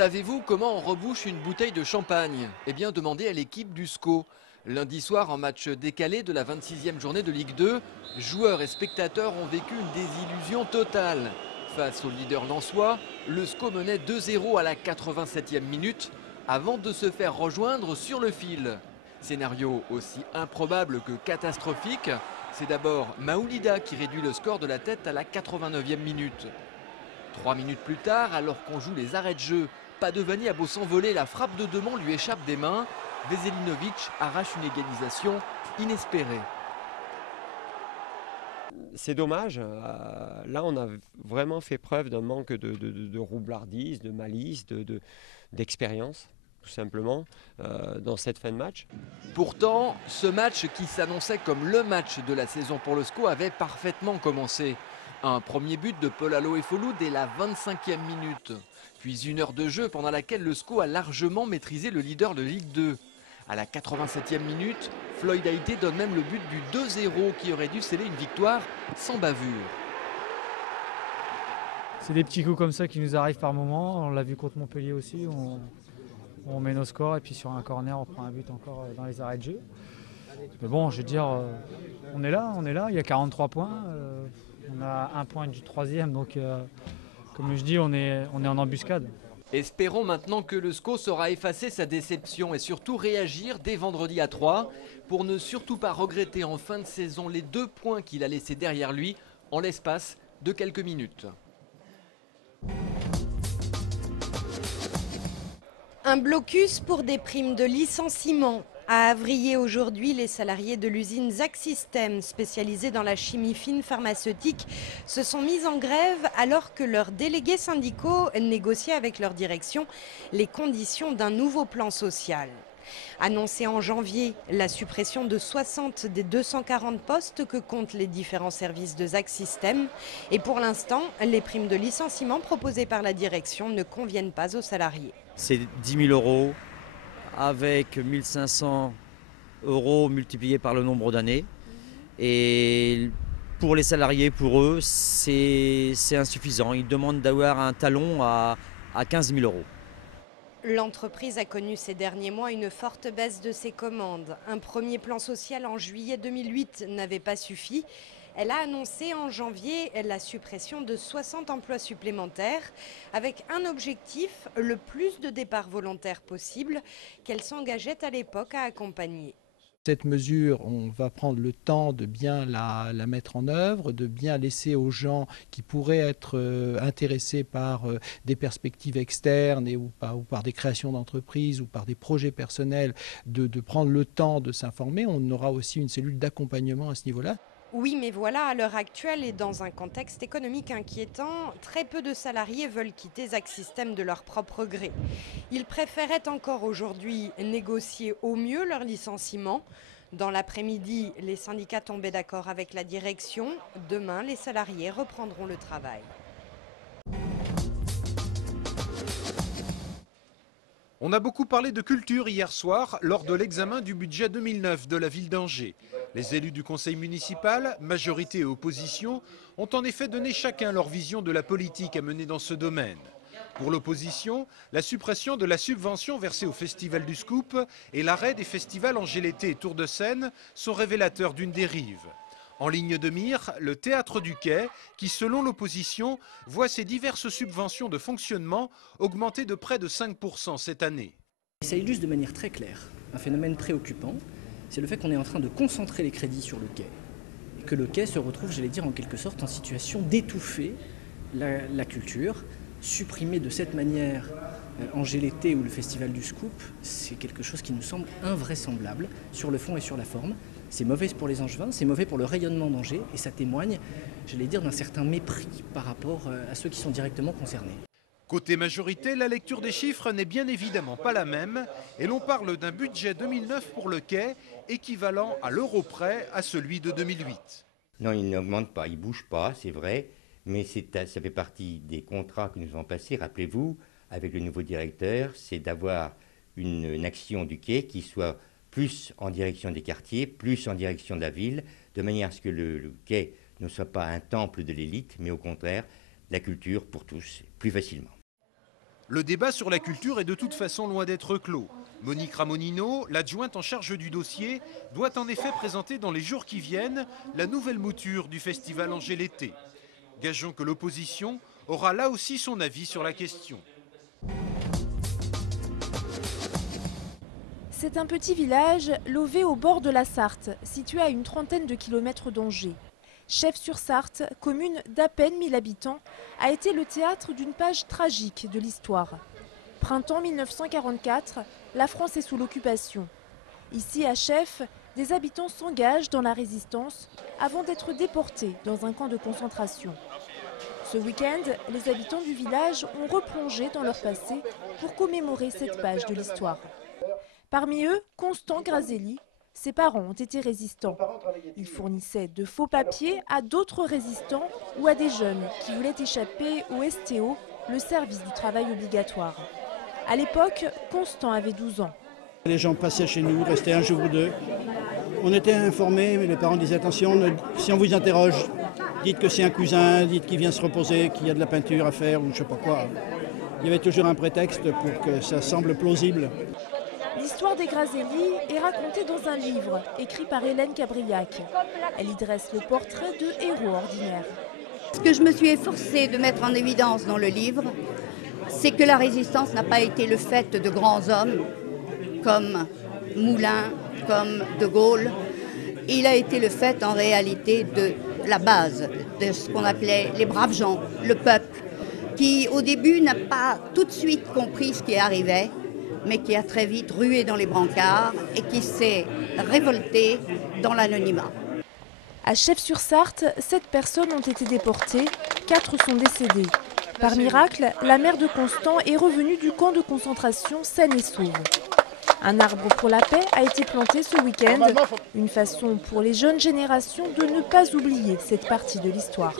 Savez-vous comment on rebouche une bouteille de champagne? Eh bien, demandez à l'équipe du SCO. Lundi soir, en match décalé de la 26e journée de Ligue 2, joueurs et spectateurs ont vécu une désillusion totale. Face au leader lensois, le SCO menait 2-0 à la 87e minute avant de se faire rejoindre sur le fil. Scénario aussi improbable que catastrophique, c'est d'abord Maoulida qui réduit le score de la tête à la 89e minute. 3 minutes plus tard, alors qu'on joue les arrêts de jeu, Padovani a beau s'envoler, la frappe de Demant lui échappe des mains. Veselinovic arrache une égalisation inespérée. C'est dommage. Là, on a vraiment fait preuve d'un manque de roublardise, de malice, d'expérience, tout simplement, dans cette fin de match. Pourtant, ce match qui s'annonçait comme le match de la saison pour le SCO avait parfaitement commencé. Un premier but de Paul Aloefolu dès la 25e minute. Puis une heure de jeu pendant laquelle le SCO a largement maîtrisé le leader de Ligue 2. À la 87e minute, Floyd Haïté donne même le but du 2-0 qui aurait dû sceller une victoire sans bavure. C'est des petits coups comme ça qui nous arrivent par moment. On l'a vu contre Montpellier aussi. On met nos scores et puis sur un corner, on prend un but encore dans les arrêts de jeu. Mais bon, je veux dire, on est là. Il y a 43 points. On a un point du troisième, donc comme je dis, on est en embuscade. Espérons maintenant que le SCO saura effacer sa déception et surtout réagir dès vendredi à 3 pour ne surtout pas regretter en fin de saison les 2 points qu'il a laissés derrière lui en l'espace de quelques minutes. Un blocus pour des primes de licenciement. À Avrier aujourd'hui, les salariés de l'usine Zac System, spécialisée dans la chimie fine pharmaceutique, se sont mis en grève alors que leurs délégués syndicaux négociaient avec leur direction les conditions d'un nouveau plan social. Annoncé en janvier, la suppression de 60 des 240 postes que comptent les différents services de Zac System. Et pour l'instant, les primes de licenciement proposées par la direction ne conviennent pas aux salariés. C'est 10 000 euros avec 1 500 euros multipliés par le nombre d'années. Et pour les salariés, pour eux, c'est insuffisant. Ils demandent d'avoir un talon à 15 000 euros. L'entreprise a connu ces derniers mois une forte baisse de ses commandes. Un premier plan social en juillet 2008 n'avait pas suffi. Elle a annoncé en janvier la suppression de 60 emplois supplémentaires avec un objectif, le plus de départs volontaires possible, qu'elle s'engageait à l'époque à accompagner. Cette mesure, on va prendre le temps de bien la mettre en œuvre, de bien laisser aux gens qui pourraient être intéressés par des perspectives externes ou par des créations d'entreprises ou par des projets personnels, de prendre le temps de s'informer. On aura aussi une cellule d'accompagnement à ce niveau-là. Oui, mais voilà, à l'heure actuelle et dans un contexte économique inquiétant, très peu de salariés veulent quitter Zac System de leur propre gré. Ils préféraient encore aujourd'hui négocier au mieux leur licenciement. Dans l'après-midi, les syndicats tombaient d'accord avec la direction. Demain, les salariés reprendront le travail. On a beaucoup parlé de culture hier soir lors de l'examen du budget 2009 de la ville d'Angers. Les élus du conseil municipal, majorité et opposition, ont en effet donné chacun leur vision de la politique à mener dans ce domaine. Pour l'opposition, la suppression de la subvention versée au Festival du Scoop et l'arrêt des festivals Angers-l'été et Tour de Seine sont révélateurs d'une dérive. En ligne de mire, le Théâtre du Quai, qui selon l'opposition, voit ses diverses subventions de fonctionnement augmenter de près de 5% cette année. Ça illustre de manière très claire un phénomène préoccupant, c'est le fait qu'on est en train de concentrer les crédits sur le quai. Et que le quai se retrouve, j'allais dire en quelque sorte, en situation d'étouffer la culture. Supprimer de cette manière Angers l'été ou le Festival du Scoop, c'est quelque chose qui nous semble invraisemblable sur le fond et sur la forme. C'est mauvais pour les Angevins, c'est mauvais pour le rayonnement d'Angers et ça témoigne, j'allais dire, d'un certain mépris par rapport à ceux qui sont directement concernés. Côté majorité, la lecture des chiffres n'est bien évidemment pas la même et l'on parle d'un budget 2009 pour le quai équivalent à l'euro près à celui de 2008. Non, il n'augmente pas, il ne bouge pas, c'est vrai, mais ça fait partie des contrats que nous avons passés, rappelez-vous, avec le nouveau directeur, c'est d'avoir une action du quai qui soit plus en direction des quartiers, plus en direction de la ville, de manière à ce que le quai ne soit pas un temple de l'élite, mais au contraire, la culture pour tous, plus facilement. Le débat sur la culture est de toute façon loin d'être clos. Monique Ramonino, l'adjointe en charge du dossier, doit en effet présenter dans les jours qui viennent la nouvelle mouture du festival Angers l'été. Gageons que l'opposition aura là aussi son avis sur la question. C'est un petit village lové au bord de la Sarthe, situé à une trentaine de kilomètres d'Angers. Chefs-sur-Sarthe, commune d'à peine 1000 habitants, a été le théâtre d'une page tragique de l'histoire. Printemps 1944, la France est sous l'occupation. Ici, à Chef, des habitants s'engagent dans la résistance avant d'être déportés dans un camp de concentration. Ce week-end, les habitants du village ont replongé dans leur passé pour commémorer cette page de l'histoire. Parmi eux, Constant Grazelli. Ses parents ont été résistants. Ils fournissaient de faux papiers à d'autres résistants ou à des jeunes qui voulaient échapper au STO, le service du travail obligatoire. À l'époque, Constant avait 12 ans. Les gens passaient chez nous, restaient un jour ou deux. On était informés, mais les parents disaient attention, si on vous interroge, dites que c'est un cousin, dites qu'il vient se reposer, qu'il y a de la peinture à faire ou je ne sais pas quoi. Il y avait toujours un prétexte pour que ça semble plausible. L'histoire des Grazelli est racontée dans un livre écrit par Hélène Cabriac. Elle y dresse le portrait de héros ordinaires. Ce que je me suis efforcée de mettre en évidence dans le livre, c'est que la résistance n'a pas été le fait de grands hommes comme Moulin, comme De Gaulle. Il a été le fait en réalité de la base, de ce qu'on appelait les braves gens, le peuple, qui au début n'a pas tout de suite compris ce qui arrivait, mais qui a très vite rué dans les brancards et qui s'est révolté dans l'anonymat. À Chef-sur-Sarthe, 7 personnes ont été déportées, 4 sont décédées. Par miracle, la mère de Constant est revenue du camp de concentration saine et sauve. Un arbre pour la paix a été planté ce week-end, une façon pour les jeunes générations de ne pas oublier cette partie de l'histoire.